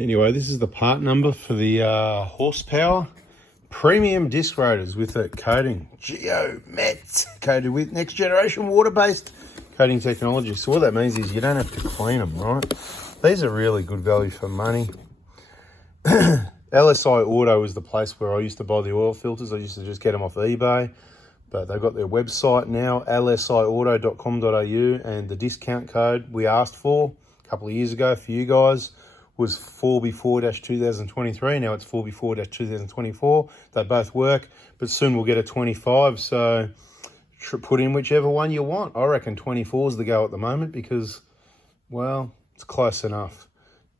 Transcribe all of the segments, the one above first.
Anyway, this is the part number for the horsepower premium disc rotors with the coating Geomet, coated with next generation water-based coating technology. So what that means is you don't have to clean them, right? These are really good value for money. LSI Auto is the place where I used to buy the oil filters. I used to just get them off eBay, but they've got their website now, lsiauto.com.au, and the discount code we asked for a couple of years ago for you guys was 4B4-2023. Now it's 4B4-2024. They both work, but soon we'll get a 25. So put in whichever one you want. I reckon 24 is the go at the moment because, well, it's close enough.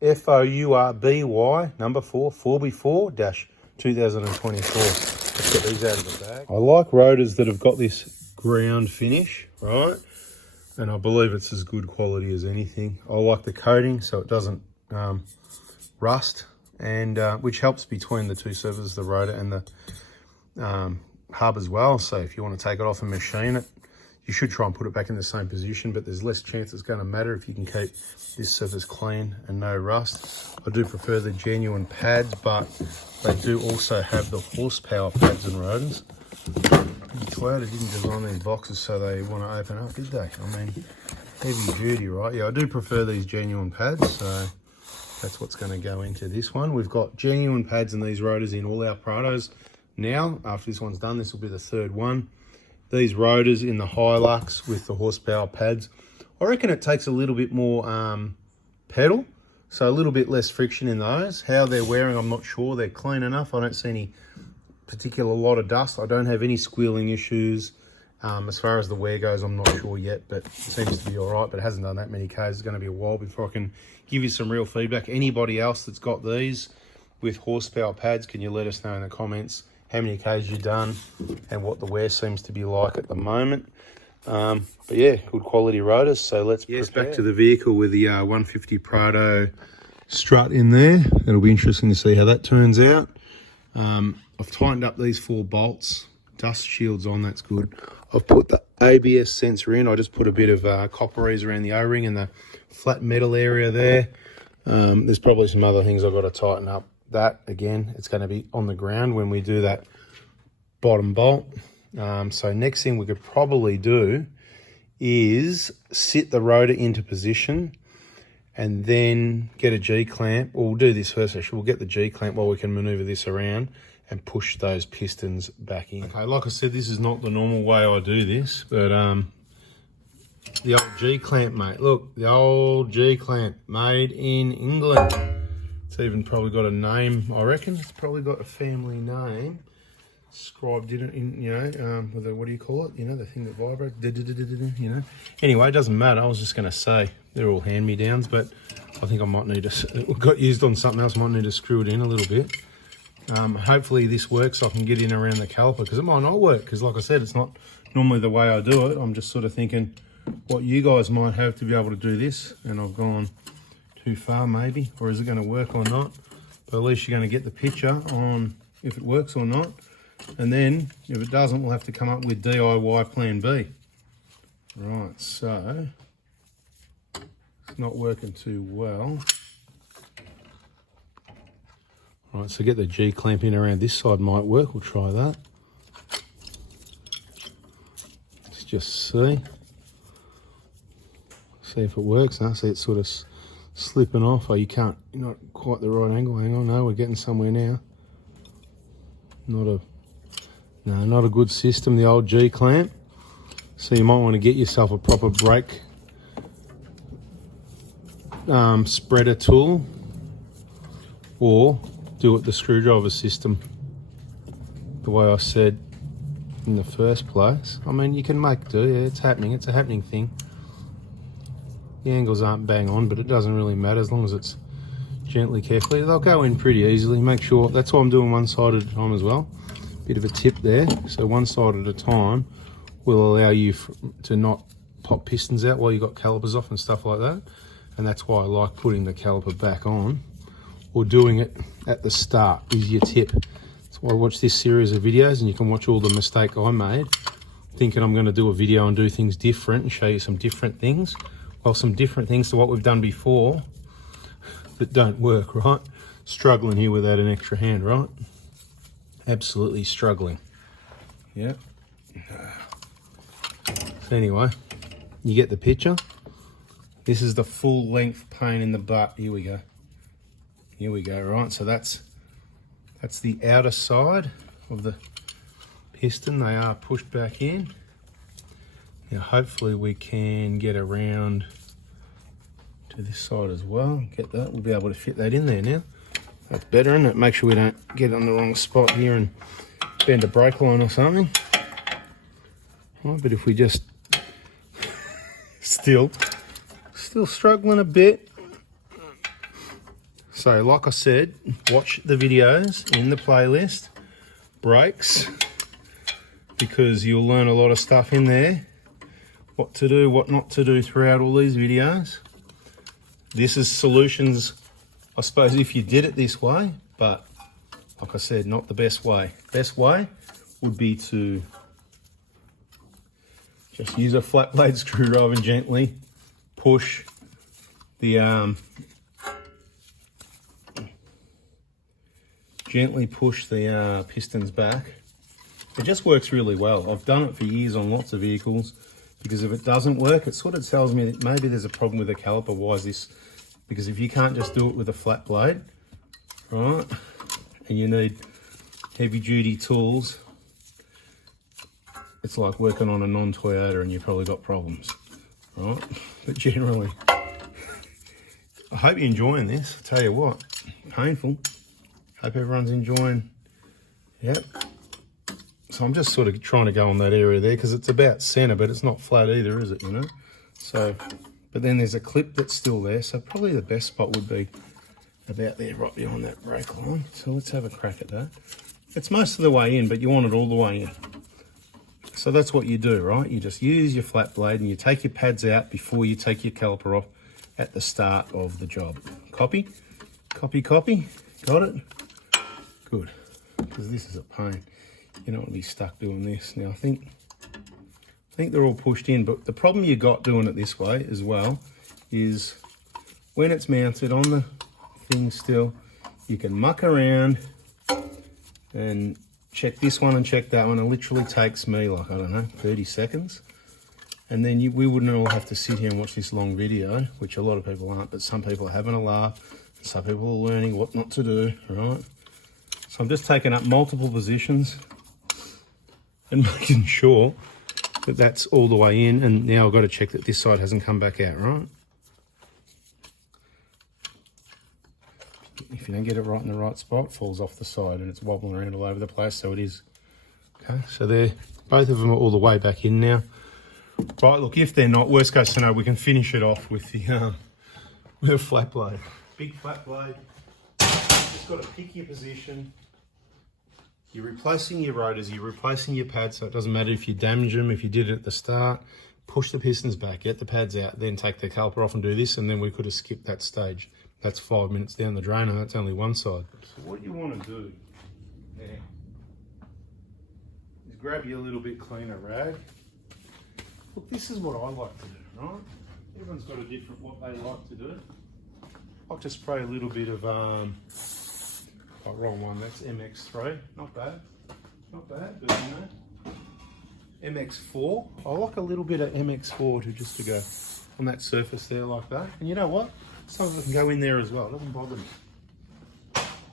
FOURBY number 4, 4B4-2024. Let's get these out of the bag. I like rotors that have got this ground finish, right? And I believe it's as good quality as anything. I like the coating so it doesn't rust, and which helps between the two surfaces, the rotor and the hub as well. So if you want to take it off and machine it, you should try and put it back in the same position, but there's less chance it's going to matter if you can keep this surface clean and no rust. I do prefer the genuine pads, but they do also have the horsepower pads and rotors. Toyota didn't design these boxes so they want to open up, did they? I mean, heavy duty, right? Yeah, I do prefer these genuine pads, so that's what's going to go into this one. We've got genuine pads and these rotors in all our Prados now. After this one's done, this will be the third one. These rotors in the Hilux with the horsepower pads, I reckon it takes a little bit more pedal, so a little bit less friction in those. How they're wearing, I'm not sure. They're clean enough. I don't see any particular lot of dust. I don't have any squealing issues. As far as the wear goes, I'm not sure yet, but it seems to be all right, but it hasn't done that many Ks. It's going to be a while before I can give you some real feedback. Anybody else that's got these with horsepower pads, can you let us know in the comments how many Ks you've done and what the wear seems to be like at the moment. But yeah, good quality rotors. So let's back to the vehicle with the 150 Prado strut in there. It'll be interesting to see how that turns out. I've tightened up these 4 bolts. Dust shields on, that's good. I've put the ABS sensor in. I just put a bit of copperies around the O-ring and the flat metal area there. There's probably some other things I've got to tighten up. That, again, it's going to be on the ground when we do that bottom bolt. So next thing we could probably do is sit the rotor into position and then get a G-clamp. Well, we'll do this first, actually. We'll get the G-clamp while we can maneuver this around and push those pistons back in. Okay, like I said, this is not the normal way I do this, but the old G-clamp, mate. Look, the old G-clamp, made in England. It's even probably got a name, I reckon. It's probably got a family name. Scribed in it, with a, what do you call it? You know, the thing that vibrates, you know. Anyway, it doesn't matter. I was just going to say, they're all hand-me-downs, but I think I might need to, it got used on something else, I might need to screw it in a little bit. Hopefully this works so I can get in around the caliper, because it might not work, because like I said, it's not normally the way I do it. I'm just sort of thinking what you guys might have to be able to do this, and I've gone too far maybe, or is it going to work or not? But at least you're going to get the picture on if it works or not, and then if it doesn't, we'll have to come up with DIY plan B. Right, so it's not working too well. All right, so get the G-clamp in around this side might work. We'll try that. Let's just see if it works. Now, see it's sort of slipping off. Oh, you're not quite the right angle. Hang on, no, we're getting somewhere now. Not a good system, the old G-clamp. So you might want to get yourself a proper brake spreader tool, or do it the screwdriver system, the way I said in the first place. I mean, you can make do, yeah, it's happening, it's a happening thing. The angles aren't bang on, but it doesn't really matter as long as it's gently, carefully. They'll go in pretty easily. Make sure, that's why I'm doing one side at a time as well. Bit of a tip there, so one side at a time will allow you to not pop pistons out while you've got calipers off and stuff like that. And that's why I like putting the caliper back on, or doing it at the start is your tip. That's why I watch this series of videos, and you can watch all the mistake I made, thinking I'm going to do a video and do things different and show you some different things. Well, some different things to what we've done before that don't work, right? Struggling here without an extra hand, right? Absolutely struggling. Yeah. So anyway, you get the picture. This is the full length pain in the butt. Here we go. Here we go, right? So that's the outer side of the piston. They are pushed back in. Now hopefully we can get around to this side as well. Get that, we'll be able to fit that in there now. That's better, isn't it? Make sure we don't get on the wrong spot here and bend a brake line or something. Right, but if we just still struggling a bit. So like I said, watch the videos in the playlist, brakes, because you'll learn a lot of stuff in there. What to do, what not to do throughout all these videos. This is solutions, I suppose, if you did it this way, but like I said, not the best way. Best way would be to just use a flat blade screwdriver and gently push the pistons back. It just works really well. I've done it for years on lots of vehicles, because if it doesn't work, it sort of tells me that maybe there's a problem with the caliper. Why is this? Because if you can't just do it with a flat blade, right, and you need heavy duty tools, it's like working on a non-Toyota and you've probably got problems, right? But generally, I hope you're enjoying this. I tell you what, painful. Hope everyone's enjoying. Yep. So I'm just sort of trying to go on that area there because it's about center, but it's not flat either, is it, you know? So, but then there's a clip that's still there. So probably the best spot would be about there, right behind that brake line. So let's have a crack at that. It's most of the way in, but you want it all the way in. So that's what you do, right? You just use your flat blade and you take your pads out before you take your caliper off at the start of the job. Copy, copy, copy. Got it? Good, because this is a pain. You don't want to be stuck doing this. Now I think they're all pushed in, but the problem you got doing it this way as well is when it's mounted on the thing still, you can muck around and check this one and check that one. It literally takes me like, I don't know, 30 seconds. And then we wouldn't all have to sit here and watch this long video, which a lot of people aren't, but some people are having a laugh. Some people are learning what not to do, right? So I'm just taking up multiple positions and making sure that that's all the way in. And now I've got to check that this side hasn't come back out, right? If you don't get it right in the right spot, it falls off the side and it's wobbling around all over the place, so it is. Okay, so they're, both of them are all the way back in now. Right, look, if they're not, worst case scenario, we can finish it off with the with a flat blade. Big flat blade. Just got to pick your position. You're replacing your rotors, you're replacing your pads, so it doesn't matter if you damage them, if you did it at the start. Push the pistons back, get the pads out, then take the caliper off and do this, and then we could have skipped that stage. That's 5 minutes down the drain, and that's only one side. So what you want to do there is grab you a little bit cleaner rag. Look, this is what I like to do, right? Everyone's got a different what they like to do. I'll just spray a little bit of, oh, wrong one, that's MX3. Not bad, not bad, but you know. MX4, I like a little bit of MX4 just to go on that surface there like that. And you know what? Some of it can go in there as well, it doesn't bother me.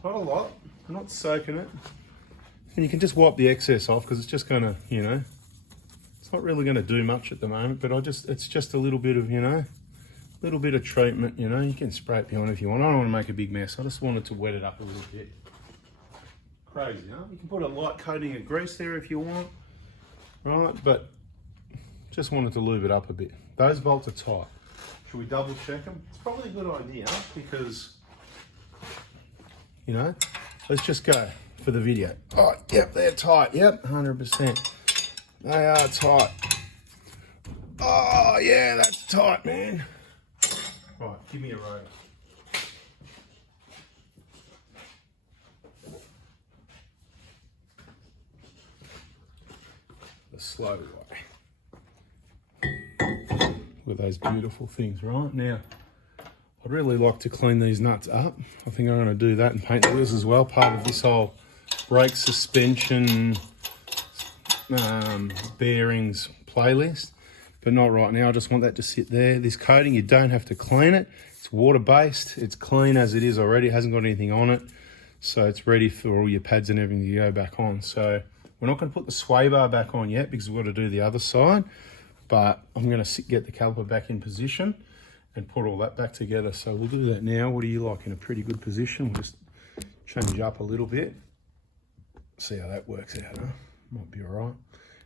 Not a lot, I'm not soaking it. And you can just wipe the excess off because it's just gonna, you know, it's not really gonna do much at the moment, but it's just a little bit of, you know, a little bit of treatment, you know. You can spray it behind if you want. I don't want to make a big mess, I just wanted to wet it up a little bit. Crazy, huh? You can put a light coating of grease there if you want, right? But just wanted to lube it up a bit. Those bolts are tight. Should we double check them? It's probably a good idea because, you know, let's just go for the video. Oh, yep, they're tight. Yep, 100%. They are tight. Oh, yeah, that's tight, man. Right, give me a rotor. The slow way. With those beautiful things, right? Now, I'd really like to clean these nuts up. I think I'm going to do that and paint the wheels as well, part of this whole brake suspension bearings playlist. But not right now, I just want that to sit there. This coating, you don't have to clean it. It's water-based, it's clean as it is already, it hasn't got anything on it. So it's ready for all your pads and everything to go back on. So we're not going to put the sway bar back on yet because we've got to do the other side. But I'm going to get the caliper back in position and put all that back together. So we'll do that now. What do you like? In a pretty good position. We'll just change up a little bit. See how that works out, huh? Might be all right.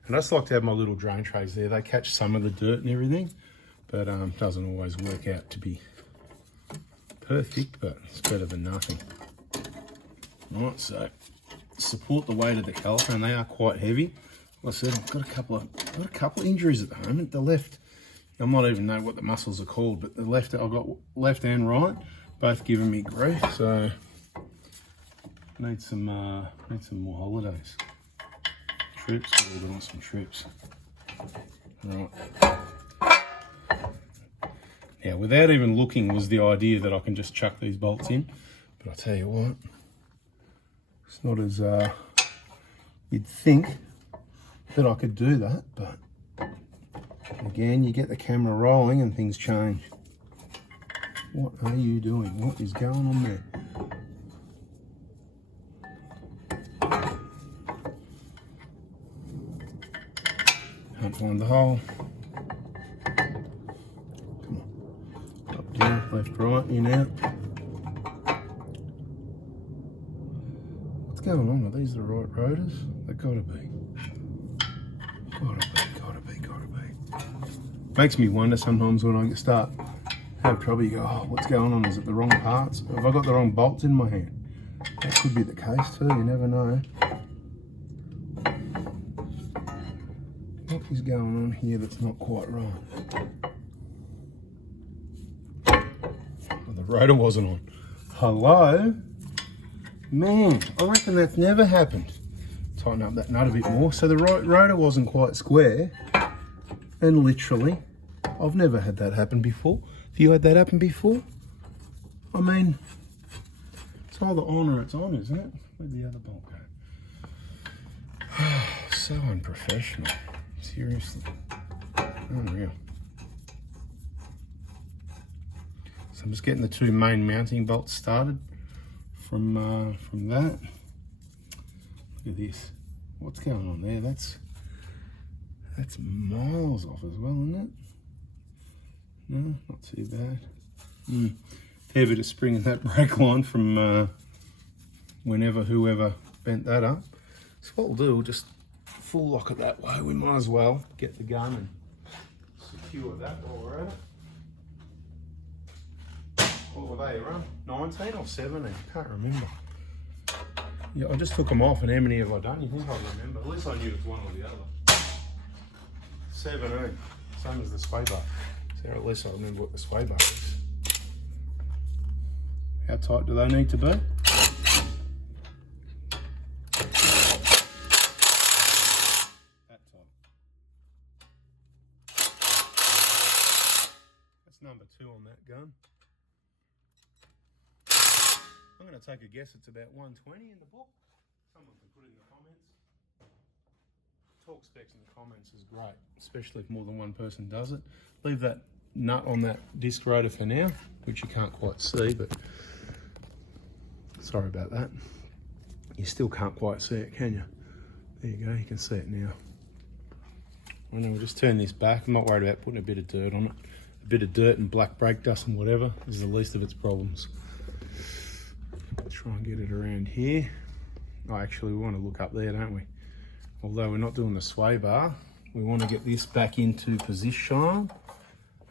And I just like to have my little drain trays there. They catch some of the dirt and everything, but doesn't always work out to be perfect, but it's better than nothing. All right, so support the weight of the caliper, and they are quite heavy. Like I said, I've got a couple of injuries at the moment. The left, I might even know what the muscles are called, but the left, I've got left and right, both giving me grief. So need some more holidays. Trips, we're doing some trips. Right. Now, without even looking, was the idea that I can just chuck these bolts in. But I tell you what, it's not as you'd think that I could do that, but again, you get the camera rolling and things change. What are you doing? What is going on there? Can't find the hole. Come on. Up, down, left, right, in, out. What's going on? Are these the right rotors? They gotta be. Gotta be. Makes me wonder sometimes when I start have trouble, you go, oh, what's going on? Is it the wrong parts? Have I got the wrong bolts in my hand? That could be the case too, you never know. What is going on here that's not quite right? Well, the rotor wasn't on. Hello? Man, I reckon that's never happened. Tighten up that nut a bit more. So the rotor wasn't quite square. And literally, I've never had that happen before. Have you had that happen before? I mean, it's either on or it's on, isn't it? Where'd the other bolt go? So unprofessional. Seriously. Unreal. So I'm just getting the two main mounting bolts started from that. Look at this. What's going on there? That's miles off as well, isn't it? No, not too bad. Fair bit of spring in that brake line from whoever bent that up. So what we'll do, we'll just full lock it that way. We might as well get the gun and secure that while we're at it. What were they around? 19 or 17? Can't remember. Yeah, I just took them off, and how many have I done? You think I remember? At least I knew it was one or the other. 17, same as the sway bar. So at least I remember what the sway bar is. How tight do they need to be? Number 2 on that gun. I'm going to take a guess it's about 120 in the book. Someone can put it in the comments. Talk specs in the comments is great, especially if more than one person does it. Leave that nut on that disc rotor for now, which you can't quite see, but sorry about that. You still can't quite see it, can you? There you go, you can see it now. And then we'll just turn this back. I'm not worried about putting a bit of dirt on it. A bit of dirt and black brake dust and whatever is the least of its problems. Try and get it around here. Oh, actually, we want to look up there, don't we? Although we're not doing the sway bar, we want to get this back into position.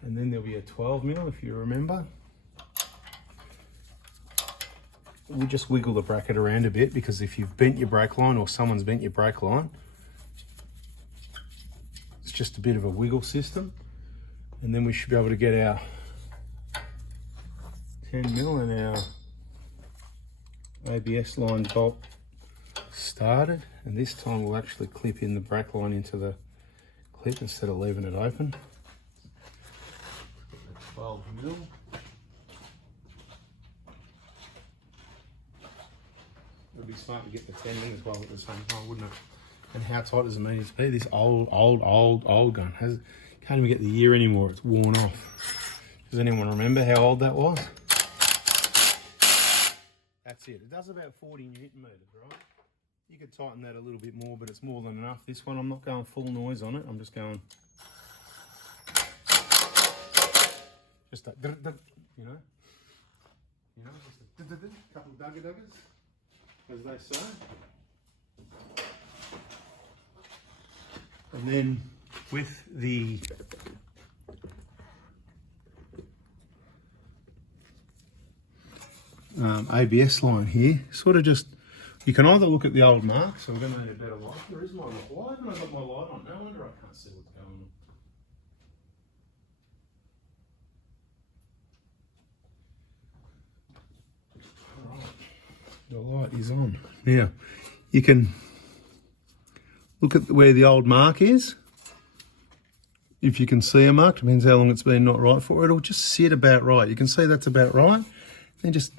And then there'll be a 12mm, if you remember. We just wiggle the bracket around a bit, because if you've bent your brake line or someone's bent your brake line, it's just a bit of a wiggle system. And then we should be able to get our 10mm and our ABS line bolt started. And this time we'll actually clip in the brake line into the clip instead of leaving it open. 12mm. be smart to get the tending as well at the same time, wouldn't it? And how tight does it need to be? This old gun can't even get the year anymore. It's worn off. Does anyone remember how old that was? That's it. It does about 40 Newton meters, right? You could tighten that a little bit more, but it's more than enough. This one, I'm not going full noise on it. I'm just going, just a, you know, just a couple of dugger-duggers, as they say. And then with the ABS line here, sort of just, you can either look at the old mark, so we're going to need a better light. Where is my light? Why haven't I got my light on? No wonder I can't see what's going on. Alright, the light is on. Now, you can look at where the old mark is. If you can see a mark, depends how long it's been not right for. It'll just sit about right. You can see that's about right. Then just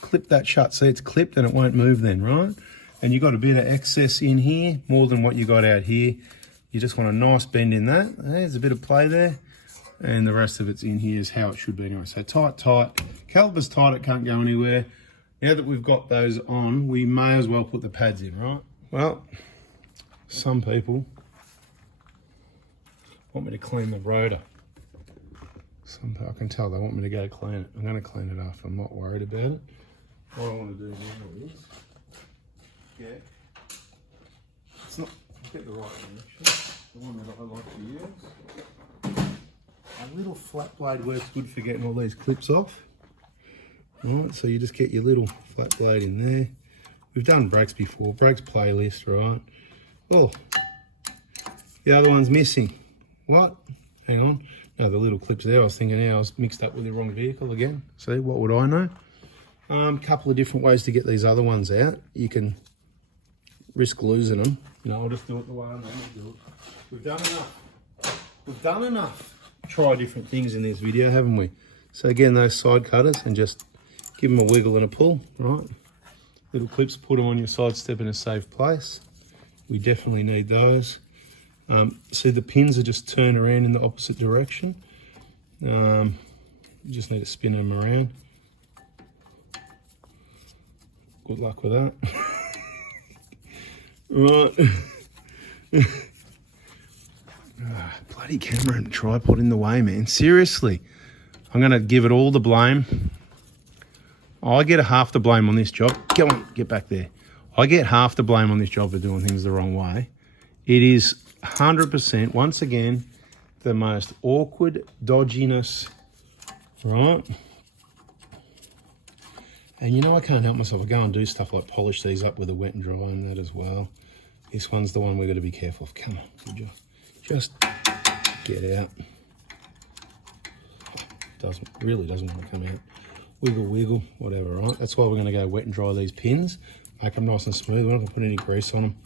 clip that shut. See, it's clipped and it won't move then, right? And you've got a bit of excess in here, more than what you got out here. You just want a nice bend in that. There's a bit of play there. And the rest of it's in here is how it should be anyway. So tight. Caliper's tight, it can't go anywhere. Now that we've got those on, we may as well put the pads in, right? Well, some people want me to clean the rotor. I can tell they want me to go clean it. I'm going to clean it off. I'm not worried about it. What I want to do now is get the right one actually. The one that I like to use. A little flat blade works good for getting all these clips off. Right, so you just get your little flat blade in there. We've done brakes before, brakes playlist, right? Oh, the other one's missing. What? Hang on. No, the little clips there, I was thinking, I was mixed up with the wrong vehicle again. See, what would I know? Couple of different ways to get these other ones out. You can risk losing them. You know, I'll just do it the way I normally do it. We've done enough. We've done enough. Try different things in this video, haven't we? So again, those side cutters, and just give them a wiggle and a pull, right? Little clips, put them on your side step in a safe place. We definitely need those. See, the pins are just turned around in the opposite direction. You just need to spin them around. Good luck with that. Right. Bloody camera and tripod in the way, man. Seriously. I'm going to give it all the blame. I get half the blame on this job. Go on, get back there. I get half the blame on this job for doing things the wrong way. It is 100%, once again, the most awkward dodginess, right? And you know, I can't help myself. I go and do stuff like polish these up with a wet and dry and that as well. This one's the one we've got to be careful of. Come on, would you? Just get out. Really doesn't want to come out. Wiggle, whatever, right? That's why we're going to go wet and dry these pins. Make them nice and smooth. We're not going to put any grease on them,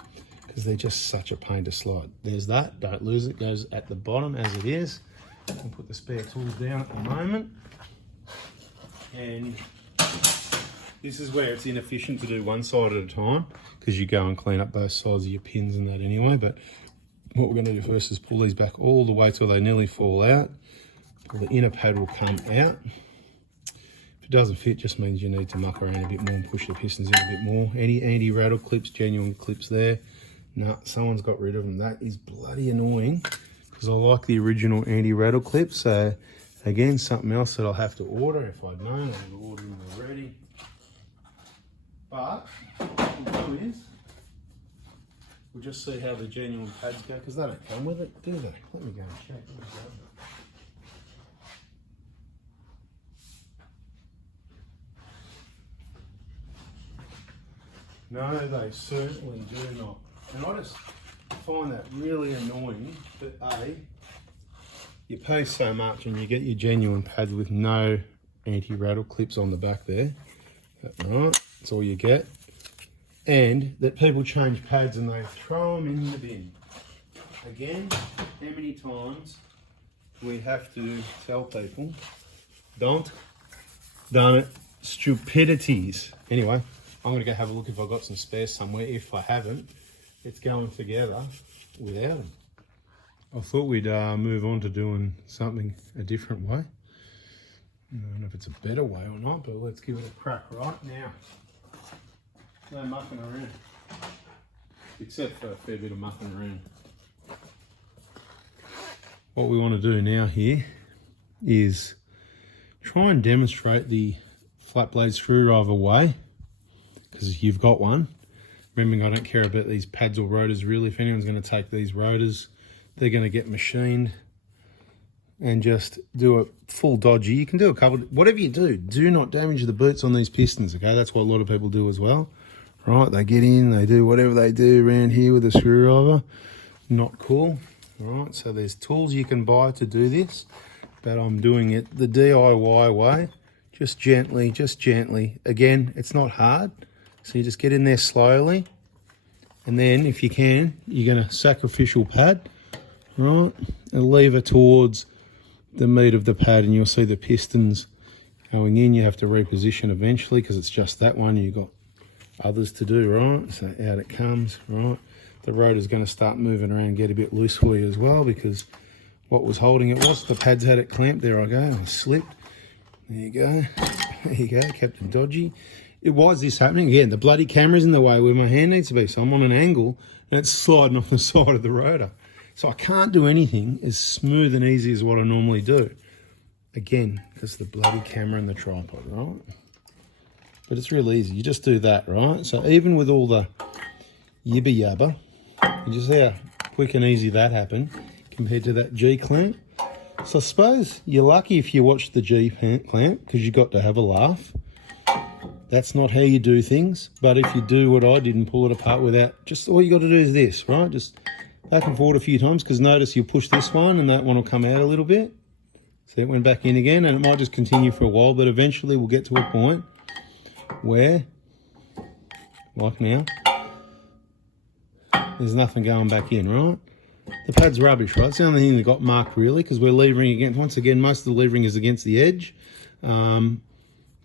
because they're just such a pain to slide. There's that, don't lose it, goes at the bottom as it is. I'll put the spare tools down at the moment. And this is where it's inefficient to do one side at a time, because you go and clean up both sides of your pins and that anyway. But what we're going to do first is pull these back all the way till they nearly fall out. The inner pad will come out. If it doesn't fit, just means you need to muck around a bit more and push the pistons in a bit more. Any anti-rattle clips, genuine clips there. No, someone's got rid of them. That is bloody annoying, because I like the original anti-rattle clips. So again, something else that I'll have to order. If I'd known, I would order them already. But what we'll do is, we'll just see how the genuine pads go, because they don't come with it, do they? Let me go and check. No, they certainly do not. And I just find that really annoying that you pay so much and you get your genuine pads with no anti-rattle clips on the back there. Right, that's all you get. And that people change pads and they throw them in the bin. Again, how many times we have to tell people, don't, done it, stupidities. Anyway, I'm going to go have a look if I've got some spares somewhere. If I haven't, it's going together without them. I thought we'd move on to doing something a different way. I don't know if it's a better way or not, but let's give it a crack right now. No mucking around, except for a fair bit of mucking around. What we want to do now here is try and demonstrate the flat blade screwdriver way, because you've got one. Remembering I don't care about these pads or rotors really. If anyone's going to take these rotors, they're going to get machined, and just do a full dodgy. You can do a couple, whatever you do not damage the boots on these pistons, okay? That's what a lot of people do as well, right? They get in, they do whatever they do around here with a screwdriver. Not cool, right? So there's tools you can buy to do this, but I'm doing it the DIY way, just gently. Again, it's not hard, so you just get in there slowly, and then if you can, you're gonna sacrificial pad, right? A lever towards the meat of the pad, and you'll see the pistons going in. You have to reposition eventually because it's just that one. You've got others to do, right? So out it comes, right? The rotor's going to start moving around and get a bit loose for you as well, because what was holding it was the pads had it clamped. There I go, I slipped. There you go. There you go, kept it dodgy. Why is this happening? Again, the bloody camera's in the way where my hand needs to be, so I'm on an angle and it's sliding off the side of the rotor. So I can't do anything as smooth and easy as what I normally do. Again, because the bloody camera and the tripod, right? But it's real easy. You just do that, right? So even with all the yibba yabba, you just see how quick and easy that happened compared to that G clamp. So I suppose you're lucky if you watch the G clamp, because you got to have a laugh. That's not how you do things. But if you do what I did and pull it apart without, just all you got to do is this, right? Just back and forward a few times, because notice you push this one and that one will come out a little bit. See, it went back in again, and it might just continue for a while, but eventually we'll get to a point where, like now, there's nothing going back in, right? The pad's rubbish, right? It's the only thing that got marked really, because we're levering against, once again, most of the levering is against the edge.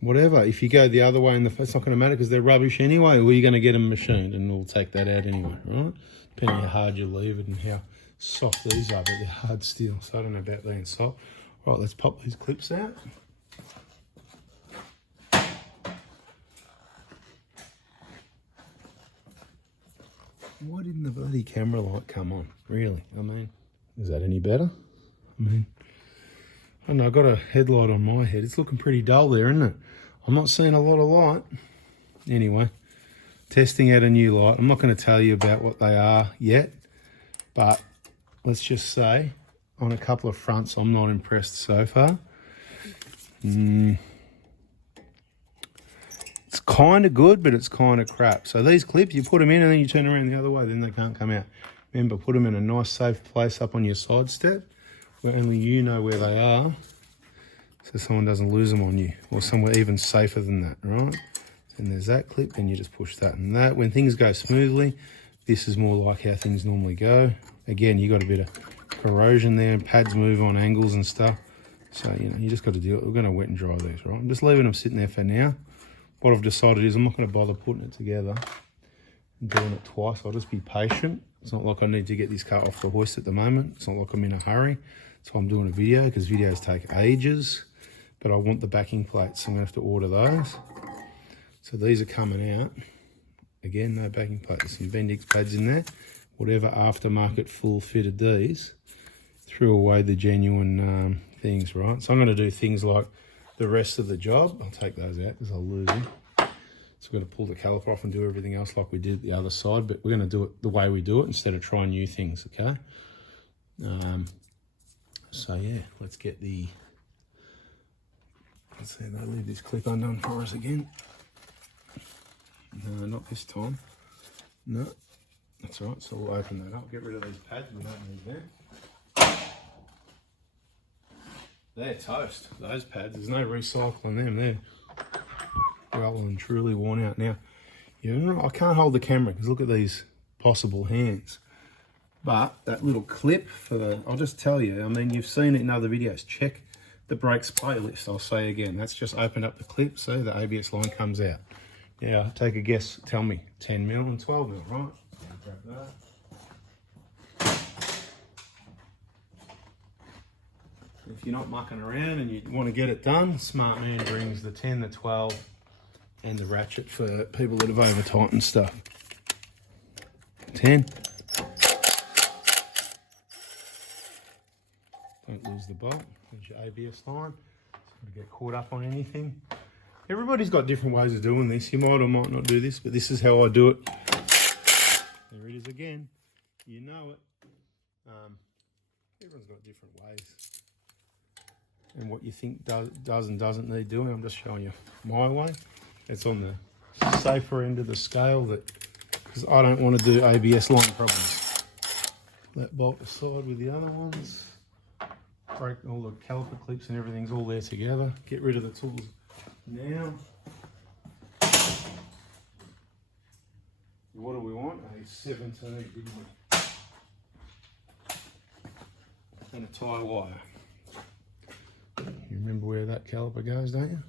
Whatever, if you go the other way, it's not going to matter because they're rubbish anyway, well, you're going to get them machined, and we'll take that out anyway, right? Depending how hard you leave it and how soft these are, but they're hard steel, so I don't know about being soft. Right, let's pop these clips out. Why didn't the bloody camera light come on? Really? I mean, is that any better? I mean, I don't know, I've got a headlight on my head. It's looking pretty dull there, isn't it? I'm not seeing a lot of light. Anyway, testing out a new light. I'm not going to tell you about what they are yet, but let's just say on a couple of fronts, I'm not impressed so far. It's kind of good, but it's kind of crap. So these clips, you put them in and then you turn around the other way, then they can't come out. Remember, put them in a nice safe place up on your side step where only you know where they are, so someone doesn't lose them on you, or somewhere even safer than that, right? And there's that clip, then you just push that and that. When things go smoothly, this is more like how things normally go. Again, you got a bit of corrosion there, and pads move on angles and stuff. So, you know, you just got to deal. We're going to wet and dry these, right? I'm just leaving them sitting there for now. What I've decided is I'm not going to bother putting it together and doing it twice. I'll just be patient. It's not like I need to get this car off the hoist at the moment. It's not like I'm in a hurry. So I'm doing a video, because videos take ages. But I want the backing plates, so I'm going to have to order those. So these are coming out. Again, no backing plates. There's some Bendix pads in there. Whatever aftermarket full fitted these, threw away the genuine things, right? So I'm going to do things like the rest of the job. I'll take those out because I'll lose them. So we're going to pull the caliper off and do everything else like we did the other side, but we're going to do it the way we do it instead of trying new things, okay? So yeah, let's get the, let's see, they'll leave this clip undone for us again. No, not this time. No, that's all right, so we'll open that up, get rid of these pads, we don't need them. They're toast, those pads, there's no recycling them, they're well and truly worn out. Now, you know, I can't hold the camera because look at these possible hands. But that little clip for the, I'll just tell you, I mean, you've seen it in other videos. Check the brakes playlist, I'll say again. That's just opened up the clip, so the ABS line comes out. Yeah, take a guess. Tell me. 10 mil and 12 mil, right? Grab that. If you're not mucking around and you want to get it done, Smart Man brings the 10, the 12, and the ratchet for people that have over-tightened stuff. 10. Don't lose the bolt. There's your ABS line. Don't get caught up on anything. Everybody's got different ways of doing this. You might or might not do this, but this is how I do it. There it is again. You know it. Everyone's got different ways. And what you think does and doesn't need doing, I'm just showing you my way. It's on the safer end of the scale, that because I don't want to do ABS line problems. That bolt aside with the other ones. Break all the caliper clips and everything's all there together. Get rid of the tools now. What do we want? A 17, didn't we? And a tie wire. You remember where that caliper goes, don't you?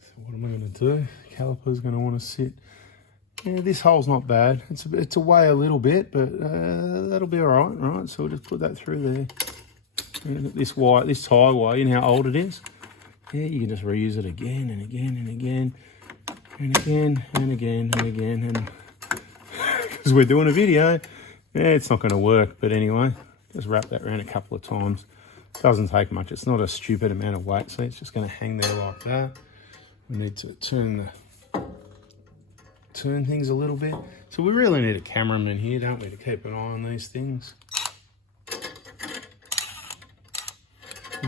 So what am I going to do? Caliper's going to want to sit. Yeah, this hole's not bad. It's away a little bit, but that'll be all right, right? So we'll just put that through there. And this wire, this tie wire, you know how old it is? Yeah, you can just reuse it again and again and again and again and again and again. And because we're doing a video, yeah, it's not going to work. But anyway, just wrap that around a couple of times. Doesn't take much. It's not a stupid amount of weight, so it's just going to hang there like that. We need to turn things a little bit. So we really need a cameraman here, don't we, to keep an eye on these things.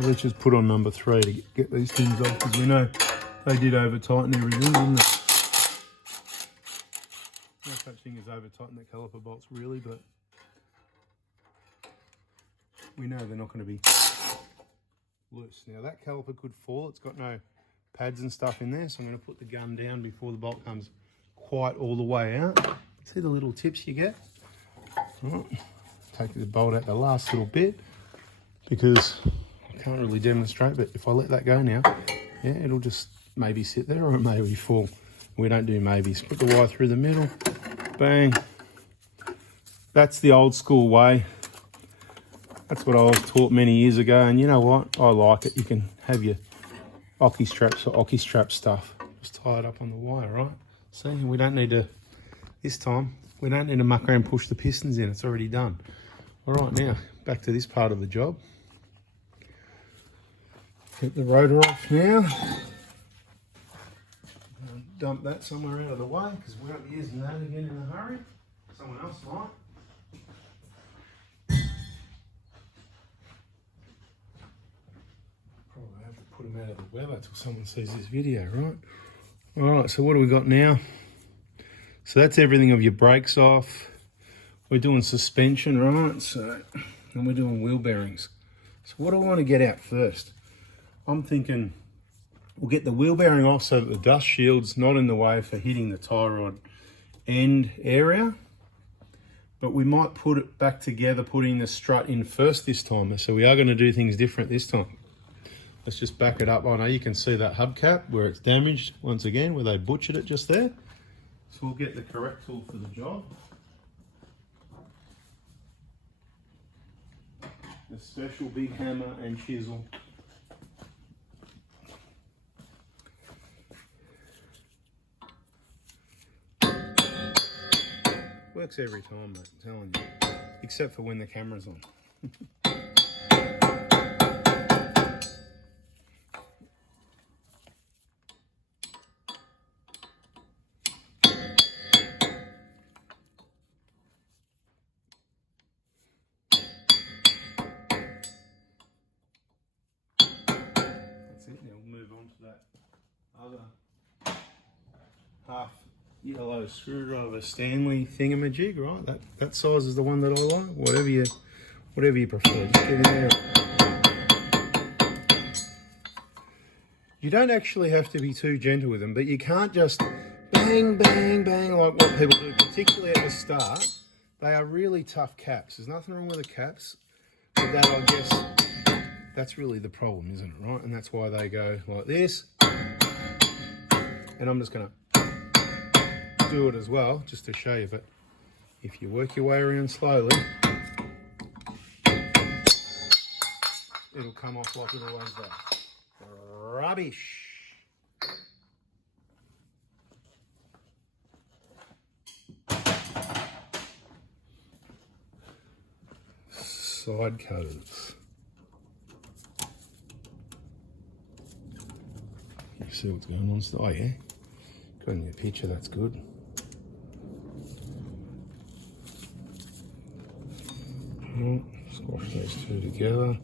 Let's just put on number 3 to get these things off, because we know they did over tighten everything, didn't they? No such thing as over tighten the caliper bolts really, but we know they're not going to be loose. Now that caliper could fall. It's got no pads and stuff in there, so I'm going to put the gun down before the bolt comes quite all the way out. See the little tips you get? Right. Take the bolt out the last little bit, because I can't really demonstrate, but if I let that go now, yeah, it'll just maybe sit there, or it may fall. We don't do maybes. Put the wire through the middle, bang. That's the old school way. That's what I was taught many years ago, and you know what? I like it. You can have your ocky straps or ocky strap stuff. Just tie it up on the wire, right? See, we don't need to, this time, we don't need to muck around and push the pistons in. It's already done. All right, now, back to this part of the job. Get the rotor off now. Dump that somewhere out of the way, because we won't be using that again in a hurry. Someone else might. Probably have to put them out of the weather until someone sees this video, right? All right, so what do we got now? So that's everything of your brakes off. We're doing suspension, right? So, and we're doing wheel bearings. So what do I want to get out first? I'm thinking we'll get the wheel bearing off so that the dust shield's not in the way for hitting the tie rod end area. But we might put it back together, putting the strut in first this time. So we are going to do things different this time. Let's just back it up. I know you can see that hubcap where it's damaged once again, where they butchered it just there. So we'll get the correct tool for the job. A special big hammer and chisel. Works every time, mate, I'm telling you. Except for when the camera's on. That's it, now we'll move on to that other half yellow screwdriver Stanley thingamajig, right? That size is the one that I like. Whatever you prefer. Just get in there. You don't actually have to be too gentle with them, but you can't just bang, bang, bang like what people do, particularly at the start. They are really tough caps. There's nothing wrong with the caps, but that, I guess, that's really the problem, isn't it, right? And that's why they go like this. And I'm just gonna do it as well, just to show you, but if you work your way around slowly, it'll come off like it always does. Rubbish. Side cutters. You see what's going on? Oh yeah, got in your picture, that's good. Squash those two together.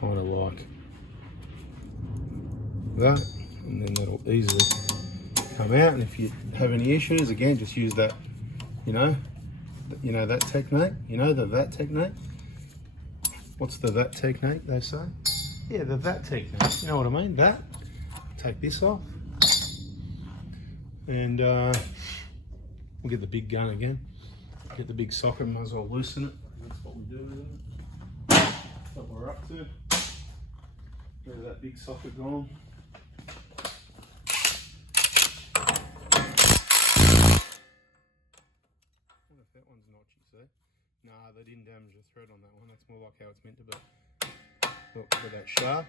Kind of like that, and then that'll easily come out. And if you have any issues, again, just use that, that technique. That technique. What's the that technique they say? Yeah, the that technique. You know what I mean? That. Take this off, and we'll get the big gun again. Get the big socket, might as well loosen it. That's what we do with it. That's what we're up to. There's that big socket gone. I wonder if that one's notchy, see? Nah, they didn't damage the thread on that one. That's more like how it's meant to be. Look at that sharp.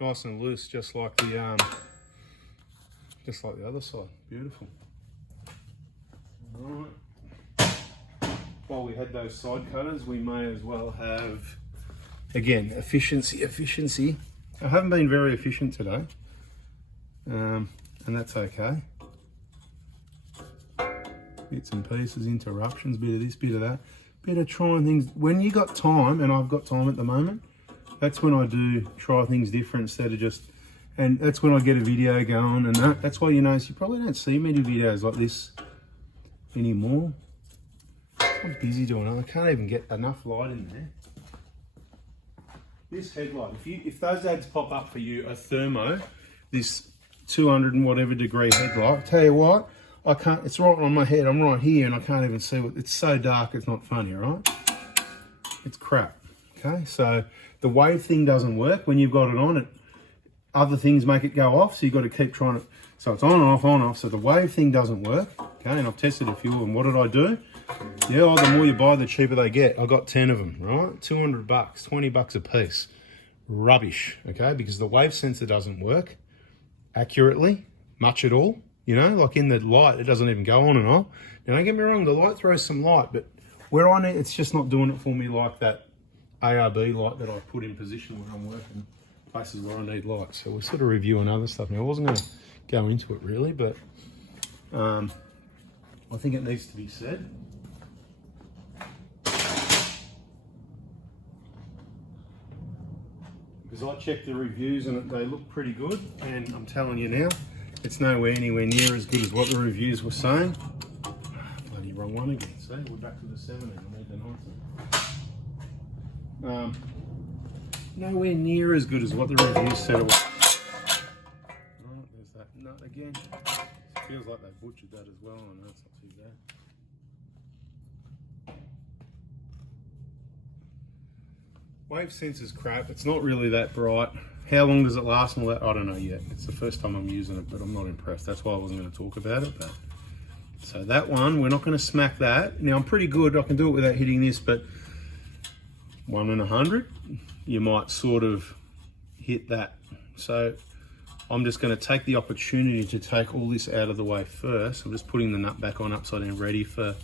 Nice and loose, just like the other side. Beautiful. All right. While we had those side cutters, we may as well have, again, efficiency. I haven't been very efficient today, and that's okay. Bits and pieces, interruptions, bit of this, bit of that, bit of trying things. When you got time, and I've got time at the moment, that's when I do try things different instead of just, and that's when I get a video going, and that's why you probably don't see many videos like this anymore. I'm busy doing it. I can't even get enough light in there. This headlight, if those ads pop up for you, a thermo, this 200 and whatever degree headlight, I'll tell you what, I can't, it's right on my head, I'm right here and I can't even see what, it's so dark it's not funny, right? It's crap, okay? So the wave thing doesn't work when you've got it on it. Other things make it go off, so you've got to keep trying to, so it's on and off, so the wave thing doesn't work, okay? And I've tested a few of them. What did I do? Yeah, the more you buy, the cheaper they get. I got 10 of them, right? 200 bucks, 20 bucks a piece. Rubbish, okay? Because the wave sensor doesn't work accurately, much at all. Like in the light, it doesn't even go on and off. Now, don't get me wrong, the light throws some light, but where I need, it's just not doing it for me like that ARB light that I put in position when I'm working places where I need light. So we're sort of reviewing other stuff. Now, I wasn't going to go into it really, but I think it needs to be said. Because I checked the reviews and they look pretty good, and I'm telling you now, it's anywhere near as good as what the reviews were saying. Bloody wrong one again. See, we're back to the 17. I need the 19. Nowhere near as good as what the reviews said it was. Right, there's that nut again. It feels like they butchered that as well. I know it's not too bad. Wave sensor's crap. It's not really that bright. How long does it last and all that? I don't know yet. It's the first time I'm using it, but I'm not impressed. That's why I wasn't going to talk about it. But so that one, we're not going to smack that. Now I'm pretty good. I can do it without hitting this, but 1 in 100, you might sort of hit that. So I'm just going to take the opportunity to take all this out of the way first. I'm just putting the nut back on upside down, ready for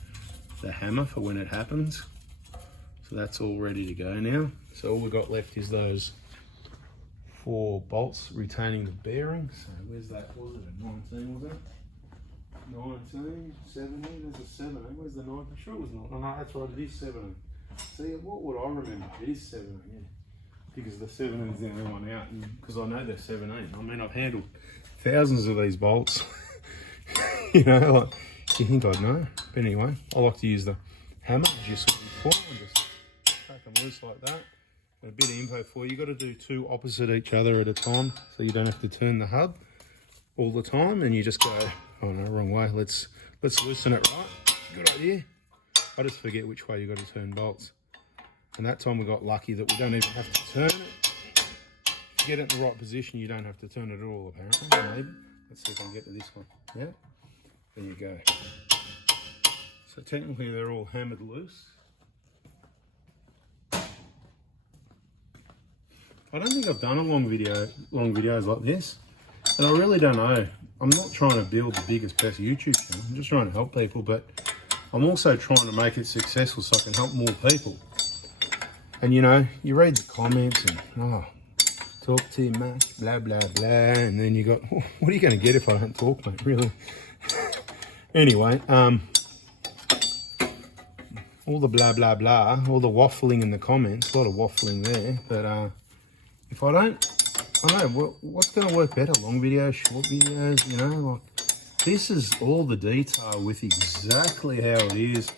the hammer for when it happens. So that's all ready to go now. So all we've got left is those 4 bolts retaining the bearing. So where's that? Was it a 19, was it? 19, 17, there's a 17. Where's the 9? I'm sure it was not. Oh no, that's right, it is 17. See, what would I remember? It is 17, yeah. Because the 17 is the only one out, and because I know they're 17. I mean, I've handled thousands of these bolts. Like, you think I'd know. But anyway, I like to use the hammer, as you saw before, and just crack them loose like that. And a bit of info for you. You've got to do 2 opposite each other at a time, so you don't have to turn the hub all the time, and you just go, oh no, wrong way. Let's loosen it right. Good idea. I just forget which way you got to turn bolts. And that time we got lucky that we don't even have to turn it. If you get it in the right position, you don't have to turn it at all, apparently. Let's see if I can get to this one. Yeah, there you go. So technically they're all hammered loose. I don't think I've done a long videos like this, and I really don't know. I'm not trying to build the biggest, best YouTube channel. I'm just trying to help people, but I'm also trying to make it successful so I can help more people. And you know, you read the comments and, oh, talk too much, blah, blah, blah. And then you got, oh, what are you going to get if I don't talk, mate, really? Anyway, all the blah, blah, blah, all the waffling in the comments, a lot of waffling there. But if I don't know, what's going to work better? Long videos, short videos, you know? Like, this is all the detail with exactly how it is,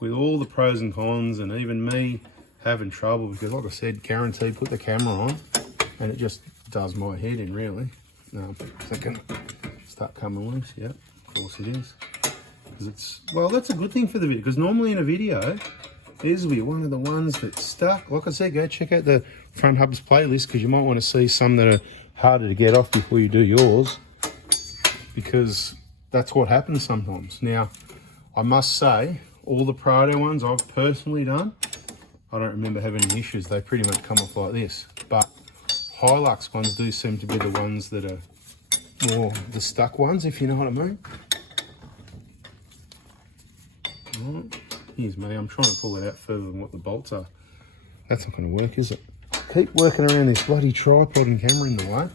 with all the pros and cons, and even me having trouble because, like I said, Karen T put the camera on and it just does my head in, really. Is that going to start coming loose? Yeah, of course it is. Because it's, well, that's a good thing for the video, because normally in a video, this will be one of the ones that's stuck. Like I said, go check out the Front Hubs playlist, because you might want to see some that are harder to get off before you do yours, because that's what happens sometimes. Now, I must say, all the Prado ones I've personally done, I don't remember having any issues. They pretty much come off like this. But Hilux ones do seem to be the ones that are more the stuck ones, if you know what I mean. Right. Here's me. I'm trying to pull it out further than what the bolts are. That's not going to work, is it? Keep working around this bloody tripod and camera in the way.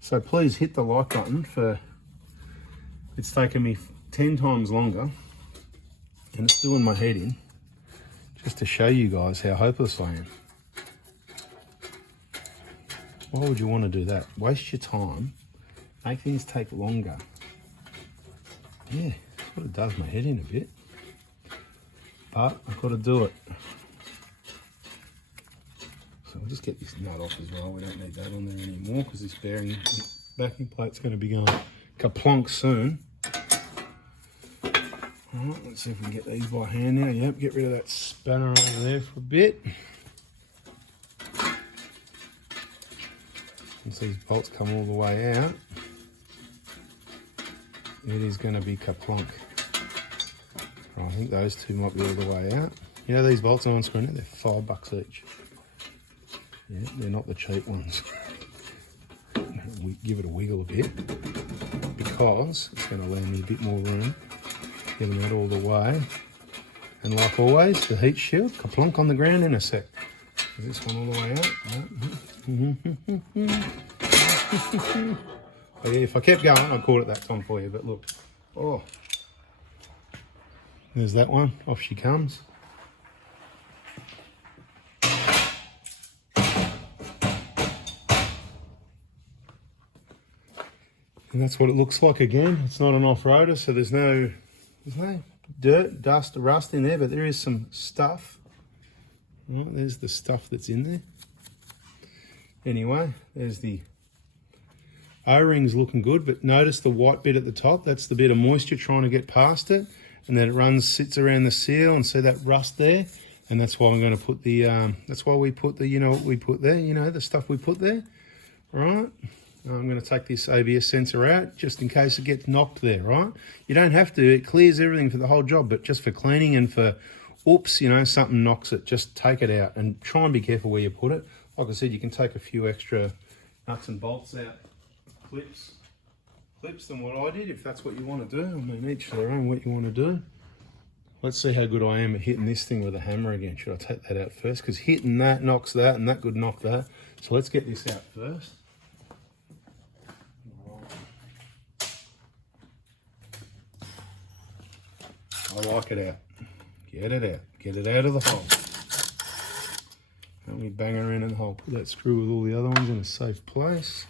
So please hit the like button for... It's taken me 10 times longer, and it's doing my head in, just to show you guys how hopeless I am. Why would you want to do that? Waste your time, make things take longer. Yeah, that's what it does my head in a bit. But I've got to do it. So I'll just get this nut off as well. We don't need that on there anymore, because this bearing backing plate's going to be going kaplonk soon. Alright, let's see if we can get these by hand now. Yep, get rid of that spanner over there for a bit. Once these bolts come all the way out, it is going to be kaplonk. I think those two might be all the way out. You know these bolts on screen, they're $5 each. Yeah, they're not the cheap ones. We give it a wiggle a bit, because it's going to allow me a bit more room. Get them out all the way. And like always, the heat shield, kaplonk on the ground in a sec. Is this one all the way out? But yeah, if I kept going, I'd caught it that time for you. But look, oh, there's that one. Off she comes. And that's what it looks like again. It's not an off-roader, so there's no dirt, dust, rust in there, but there is some stuff. Right, there's the stuff that's in there. Anyway, there's the O-ring's looking good, but notice the white bit at the top. That's the bit of moisture trying to get past it, and then it sits around the seal, and see that rust there. And that's why I'm going to put the that's why we put the, you know what we put there, you know, the stuff we put there, right? I'm going to take this ABS sensor out just in case it gets knocked there, right? You don't have to. It clears everything for the whole job, but just for cleaning and for, oops, you know, something knocks it, just take it out and try and be careful where you put it. Like I said, you can take a few extra nuts and bolts out, clips than what I did, if that's what you want to do. I mean, each their own what you want to do. Let's see how good I am at hitting this thing with a hammer again. Should I take that out first? Because hitting that knocks that, and that could knock that. So let's get this out first. I like it out. Get it out. Get it out of the hole. Don't be banging around in the hole. Put that screw with all the other ones in a safe place.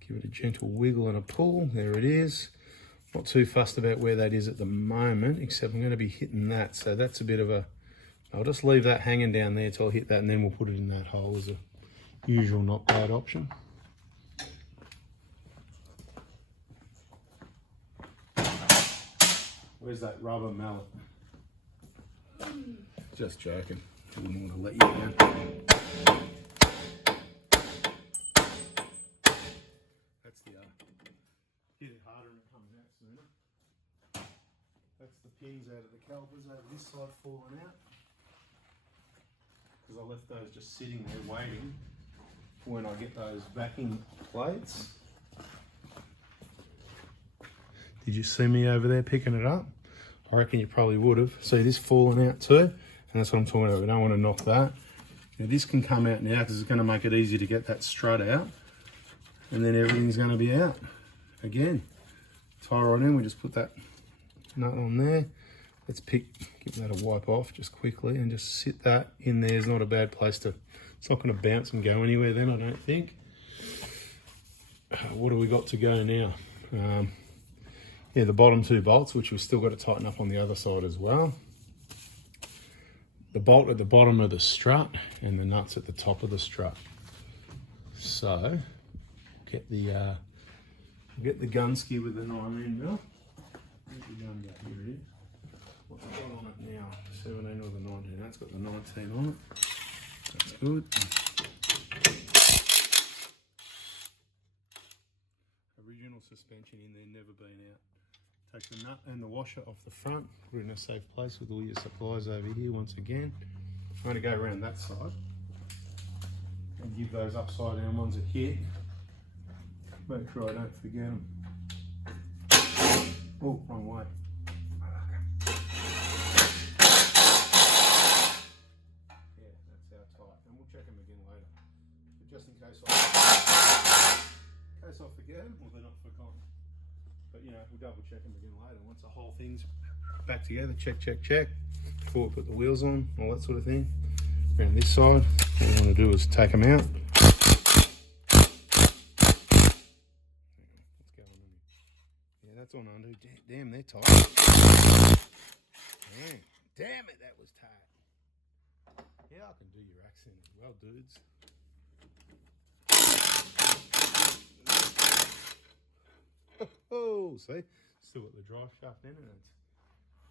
Give it a gentle wiggle and a pull. There it is. Not too fussed about where that is at the moment, except I'm going to be hitting that. So that's a bit of a... I'll just leave that hanging down there till I hit that, and then we'll put it in that hole as a usual not bad option. Where's that rubber mallet? Just joking. I wouldn't want to let you down. That's the hit it hard. That's the pins out of the calipers over this side falling out. Because I left those just sitting there waiting for when I get those backing plates. Did you see me over there picking it up? I reckon you probably would have. See this falling out too? And that's what I'm talking about. We don't want to knock that. Now this can come out now because it's going to make it easy to get that strut out. And then everything's going to be out. Again, tie right in. We just put that nut on there. Let's give that a wipe off just quickly and just sit that in there. Is not a bad place to, it's not going to bounce and go anywhere then, I don't think. What do we got to go now? Yeah, the bottom 2 bolts, which we've still got to tighten up on the other side as well. The bolt at the bottom of the strut and the nuts at the top of the strut. So, get the gun ski with the 9mm. Where's the gun go? Here it is. What's it got on it now? 17 or the 19? That's got the 19 on it. That's good. Original suspension in there, never been out. Take the nut and the washer off the front, put it in a safe place with all your supplies over here once again. I'm going to go around that side and give those upside down ones a hit. Make sure I don't forget them. Oh, wrong way. Yeah, that's how tight. And we'll check them again later. But just in case I forget them, or they're not forgotten. But you know, we'll double check them again later. Once the whole thing's back together, check, before we put the wheels on, all that sort of thing. Around this side, what we want to do is take them out. Let's go on. Yeah, that's on under. Damn, they're tight. Damn it, that was tight. Yeah, I can do your accent as well, dudes. Oh, see? Still got the drive shaft in it and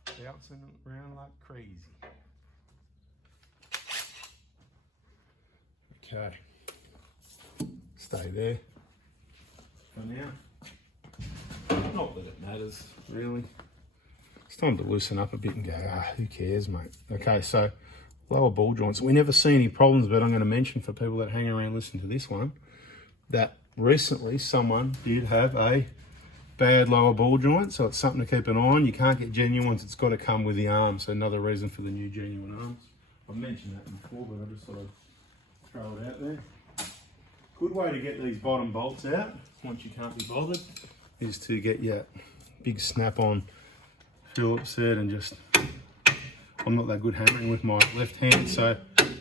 it's bouncing around like crazy. Okay. Stay there for now. Not that it matters, really. It's time to loosen up a bit and go, who cares, mate? Okay, so lower ball joints. We never see any problems, but I'm going to mention for people that hang around listening to this one, that recently someone did have a bad lower ball joint, so it's something to keep an eye on. You can't get genuine ones, it's got to come with the arms. So another reason for the new genuine arms. I've mentioned that before, but I just thought I'd throw it out there. Good way to get these bottom bolts out, once you can't be bothered, is to get your big snap-on Phillips set and just, I'm not that good hammering with my left hand, so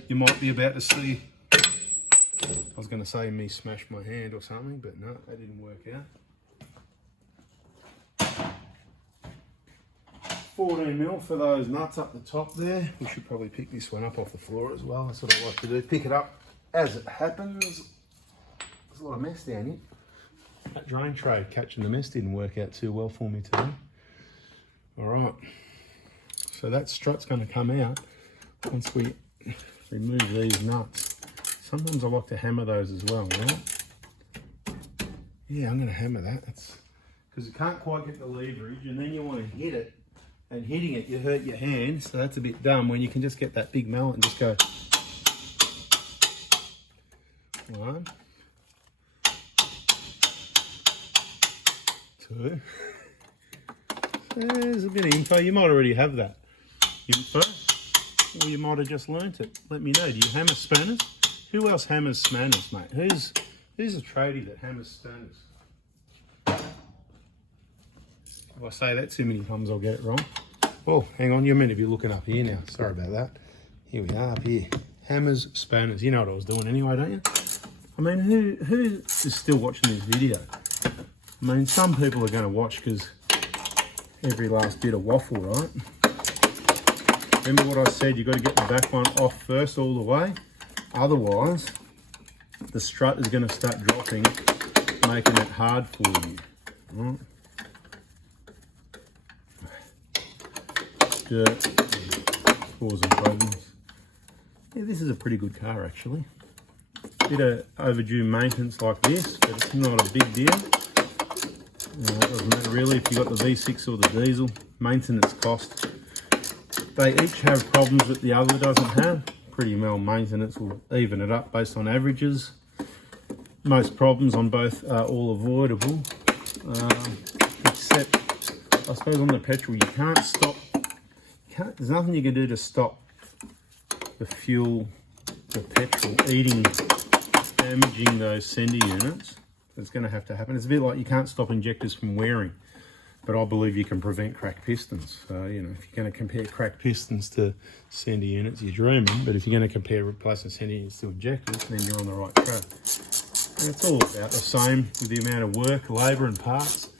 you might be about to see, I was going to say me smash my hand or something, but no, that didn't work out. 14mm for those nuts up the top there. We should probably pick this one up off the floor as well. That's what I like to do. Pick it up as it happens. There's a lot of mess down here. That drain tray catching the mess didn't work out too well for me today. All right. So that strut's going to come out once we remove these nuts. Sometimes I like to hammer those as well, right? Yeah, I'm going to hammer that. That's because you can't quite get the leverage, and then you want to hit it. And hitting it, you hurt your hand, so that's a bit dumb when you can just get that big mallet and just go. 1, 2. There's a bit of info. You might already have that info, or you might have just learnt it. Let me know. Do you hammer spanners? Who else hammers spanners, mate? Who's a tradie that hammers spanners? If I say that too many times, I'll get it wrong. Oh, hang on, you're meant to be looking up here now. Sorry about that. Here we are, up here. Hammers, spanners. You know what I was doing anyway, don't you? I mean, who is still watching this video? I mean, some people are going to watch because every last bit of waffle, right? Remember what I said, you've got to get the back one off first all the way. Otherwise, the strut is going to start dropping, making it hard for you. Right? Causing problems. Yeah, this is a pretty good car actually. Bit of overdue maintenance like this, but it's not a big deal. It doesn't matter really if you got the V6 or the diesel. maintenance cost. They each have problems that the other doesn't have. Pretty well maintenance will even it up based on averages. Most problems on both are all avoidable, except I suppose on the petrol you can't stop. There's nothing you can do to stop the fuel, the petrol eating, damaging those sender units. It's going to have to happen. It's a bit like you can't stop injectors from wearing, but I believe you can prevent cracked pistons. So, you know, if you're going to compare cracked pistons to sender units, you're dreaming. But if you're going to compare replacement sender units to injectors, then you're on the right track. And it's all about the same with the amount of work, labour and parts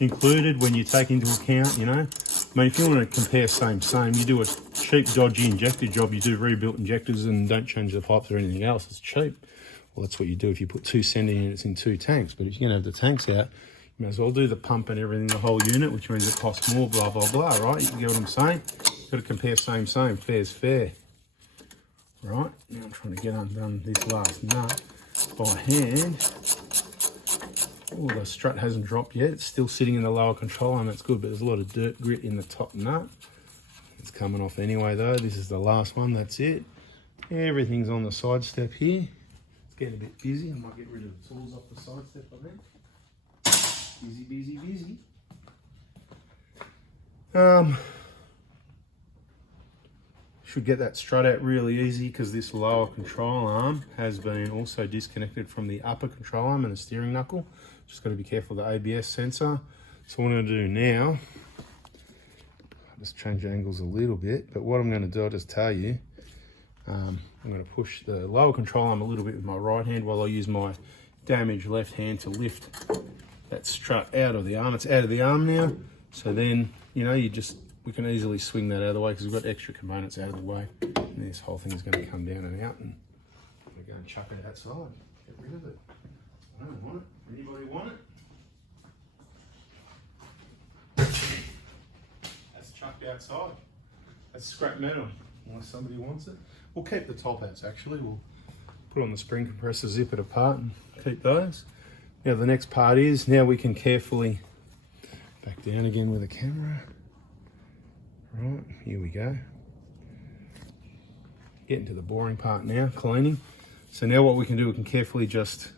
included when you take into account, you know. I mean, if you want to compare same, you do a cheap, dodgy injector job, you do rebuilt injectors and don't change the pipes or anything else, it's cheap. Well, that's what you do if you put 2 sender units in 2 tanks. But if you're going to have the tanks out, you may as well do the pump and everything, the whole unit, which means it costs more, blah, blah, blah, right? You get what I'm saying? You've got to compare same, fair's fair. Right, now I'm trying to get undone this last nut by hand. Oh, the strut hasn't dropped yet. It's still sitting in the lower control arm, that's good, but there's a lot of dirt grit in the top nut. It's coming off anyway though. This is the last one, that's it. Everything's on the side step here. It's getting a bit busy. I might get rid of the tools off the side step, I think. Busy, busy, busy. Should get that strut out really easy because this lower control arm has been also disconnected from the upper control arm and the steering knuckle. Just got to be careful of the ABS sensor. So what I'm going to do now, I'll just change angles a little bit, but what I'm going to do, I'll just tell you, I'm going to push the lower control arm a little bit with my right hand while I use my damaged left hand to lift that strut out of the arm. It's out of the arm now, so then, you know, we can easily swing that out of the way because we've got extra components out of the way. And this whole thing is going to come down and out, and we're going to chuck it outside. Get rid of it. I don't want it. Anybody want it? That's chucked outside. That's scrap metal, unless somebody wants it. We'll keep the top hats actually. We'll put on the spring compressor, zip it apart and keep those. Now the next part is, now we can carefully back down again with the camera. Right, here we go. Getting to the boring part now, cleaning. So now what we can do, we can carefully just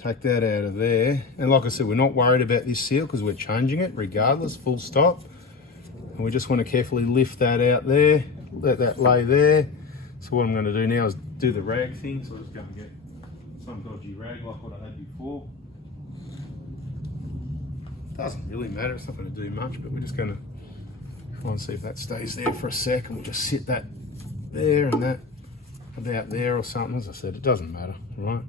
take that out of there. And like I said, we're not worried about this seal because we're changing it regardless, full stop. And we just want to carefully lift that out there, let that lay there. So what I'm going to do now is do the rag thing. So I'll just go and get some dodgy rag like what I had before. Doesn't really matter, it's not going to do much, but we're just going to try and see if that stays there for a sec, and we'll just sit that there and that about there or something. As I said, it doesn't matter, right?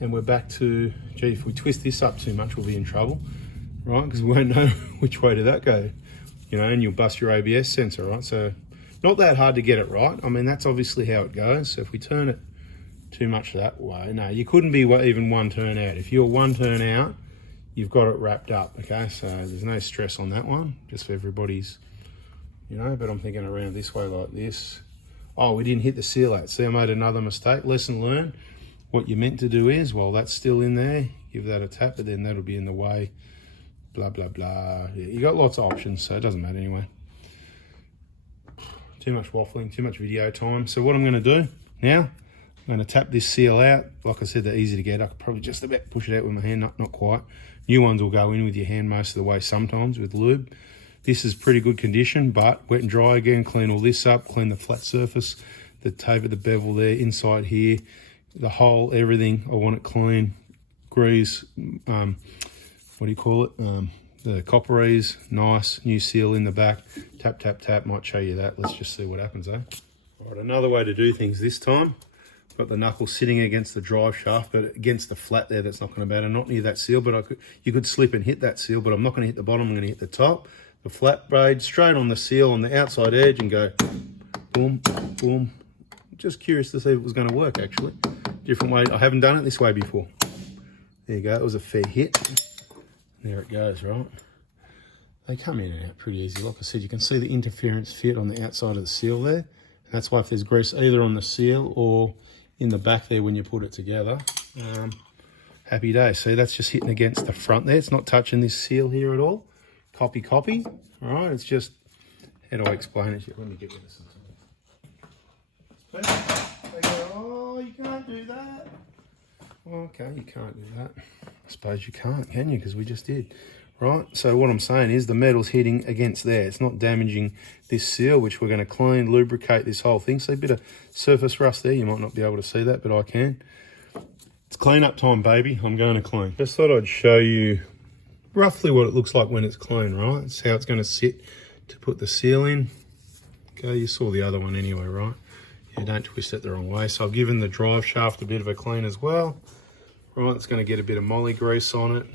And we're back to, gee, if we twist this up too much, we'll be in trouble, right? Because we won't know which way did that go, you know, and you'll bust your ABS sensor, right? So not that hard to get it right. I mean, that's obviously how it goes. So if we turn it too much that way, no, you couldn't be even one turn out. If you're one turn out, you've got it wrapped up, okay? So there's no stress on that one, just for everybody's, you know, but I'm thinking around this way like this. Oh, we didn't hit the seal out. See, I made another mistake. Lesson learned. What you're meant to do is, while that's still in there, give that a tap, but then that'll be in the way, blah, blah, blah. Yeah, you got lots of options, so it doesn't matter anyway. Too much waffling, too much video time. So what I'm gonna do now, I'm gonna tap this seal out. Like I said, they're easy to get. I could probably just about push it out with my hand, not quite. New ones will go in with your hand most of the way sometimes with lube. This is pretty good condition, but wet and dry again, clean all this up, clean the flat surface, the taper, the bevel there, inside here, the hole, everything. I want it clean. Grease, what do you call it? The copperies, nice, new seal in the back. Tap, tap, tap, might show you that. Let's just see what happens, eh? Right, another way to do things this time. Got the knuckle sitting against the drive shaft, but against the flat there, that's not going to matter. Not near that seal, but you could slip and hit that seal, but I'm not going to hit the bottom, I'm going to hit the top. The flat blade straight on the seal on the outside edge and go boom, boom. Just curious to see if it was going to work actually. Different way, I haven't done it this way before. There you go, it was a fair hit. There it goes, right? They come in and out pretty easy. Like I said, you can see the interference fit on the outside of the seal there. And that's why if there's grease either on the seal or in the back there when you put it together, happy day. See, that's just hitting against the front there. It's not touching this seal here at all. copy. All right, it's just, how do I explain it? Let me get rid of some. They go, oh, you can't do that. Well, okay, you can't do that. I suppose you can't, can you? Because we just did. Right, so what I'm saying is the metal's hitting against there. It's not damaging this seal, which we're going to clean, lubricate this whole thing. So a bit of surface rust there. You might not be able to see that, but I can. It's clean up time, baby. I'm going to clean. Just thought I'd show you roughly what it looks like when it's clean, right? It's how it's going to sit to put the seal in. Okay, you saw the other one anyway, right? Yeah, don't twist it the wrong way. So I've given the drive shaft a bit of a clean as well. Right, it's going to get a bit of molly grease on it.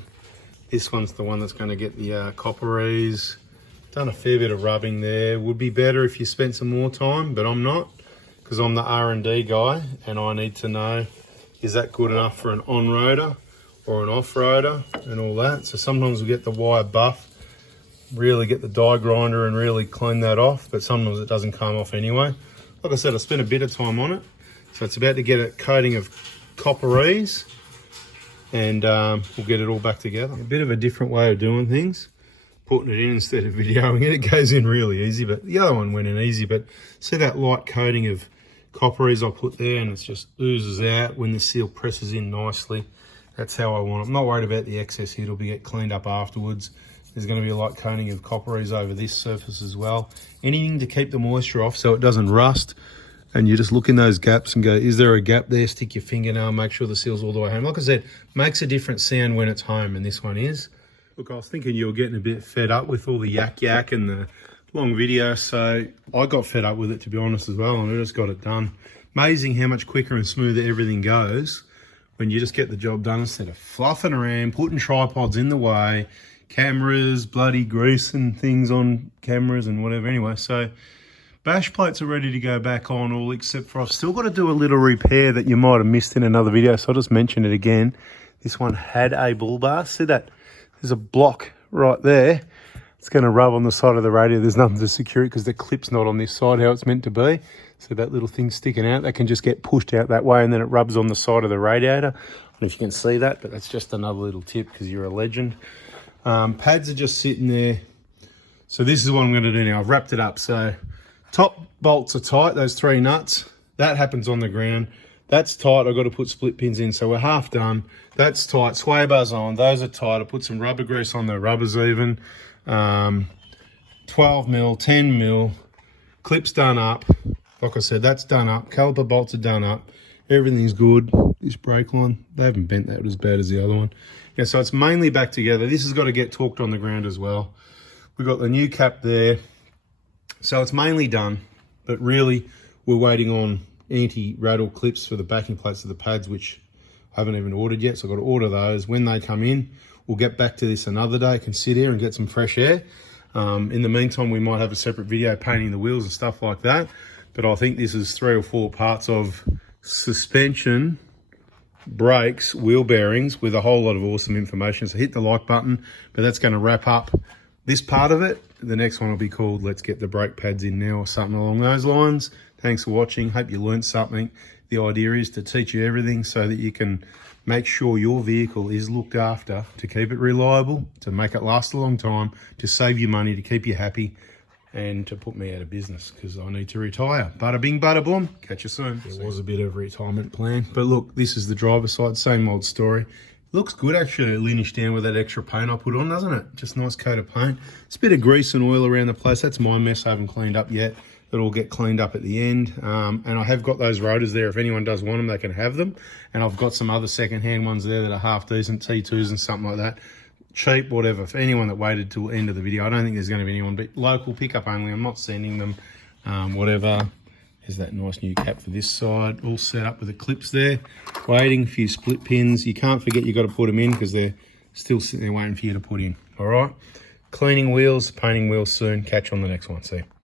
This one's the one that's going to get the copperies. Done a fair bit of rubbing there. Would be better if you spent some more time, but I'm not, because I'm the R&D guy and I need to know, is that good enough for an on-roader or an off-roader and all that. So sometimes we get the wire buff, really get the die grinder and really clean that off, but sometimes it doesn't come off anyway. Like I said, I spent a bit of time on it. So it's about to get a coating of copperies, and we'll get it all back together. A bit of a different way of doing things, putting it in instead of videoing it. It goes in really easy, but the other one went in easy. But see that light coating of copperies I put there, and it just oozes out when the seal presses in nicely. That's how I want it. I'm not worried about the excess here. It'll be get cleaned up afterwards. There's going to be a light coating of copperies over this surface as well. Anything to keep the moisture off so it doesn't rust. And you just look in those gaps and go, is there a gap there? Stick your fingernail, make sure the seal's all the way home. Like I said, makes a different sound when it's home, and this one is. Look, I was thinking you were getting a bit fed up with all the yak and the long video, so I got fed up with it, to be honest, as well, and I just got it done. Amazing how much quicker and smoother everything goes when you just get the job done instead of fluffing around, putting tripods in the way, cameras, bloody grease and things on cameras and whatever. Anyway, so bash plates are ready to go back on, all except for I've still got to do a little repair that you might have missed in another video, so I'll just mention it again. This one had a bull bar. See that? There's a block right there. It's going to rub on the side of the radio. There's nothing to secure it because the clip's not on this side how it's meant to be. So that little thing sticking out, that can just get pushed out that way, and then it rubs on the side of the radiator. I don't know if you can see that, but that's just another little tip because you're a legend. Pads are just sitting there. So this is what I'm going to do now. I've wrapped it up. So top bolts are tight, those 3 nuts. That happens on the ground. That's tight. I've got to put split pins in, so we're half done. That's tight. Sway bars on. Those are tight. I put some rubber grease on the rubbers even. 12 mil, 10 mil. Clip's done up. Like I said, that's done up. Caliper bolts are done up. Everything's good. This brake line, they haven't bent that as bad as the other one. Yeah, so it's mainly back together. This has got to get torqued on the ground as well. We've got the new cap there. So it's mainly done, but really we're waiting on anti-rattle clips for the backing plates of the pads, which I haven't even ordered yet. So I've got to order those. When they come in, we'll get back to this another day. I can sit here and get some fresh air. In the meantime, we might have a separate video painting the wheels and stuff like that. But I think this is 3 or 4 parts of suspension, brakes, wheel bearings with a whole lot of awesome information. So hit the like button, but that's going to wrap up this part of it. The next one will be called Let's Get the Brake Pads In Now, or something along those lines. Thanks for watching. Hope you learned something. The idea is to teach you everything so that you can make sure your vehicle is looked after, to keep it reliable, to make it last a long time, to save you money, to keep you happy, and to put me out of business because I need to retire. Bada bing, bada boom. Catch you soon. There was a bit of a retirement plan, but look, this is the driver's side, same old story. Looks good actually, lineage down with that extra paint I put on, doesn't it? Just nice coat of paint. It's a bit of grease and oil around the place. That's my mess I haven't cleaned up yet. It'll get cleaned up at the end. And I have got those rotors there. If anyone does want them, they can have them. And I've got some other second-hand ones there that are half decent, T2s and something like that. Cheap, whatever. For anyone that waited till the end of the video, I don't think there's going to be anyone, but local, pickup only. I'm not sending them, whatever. There's that nice new cap for this side, all set up with the clips there. Waiting for your split pins. You can't forget you've got to put them in because they're still sitting there waiting for you to put in. All right? Cleaning wheels, painting wheels soon. Catch you on the next one. See you.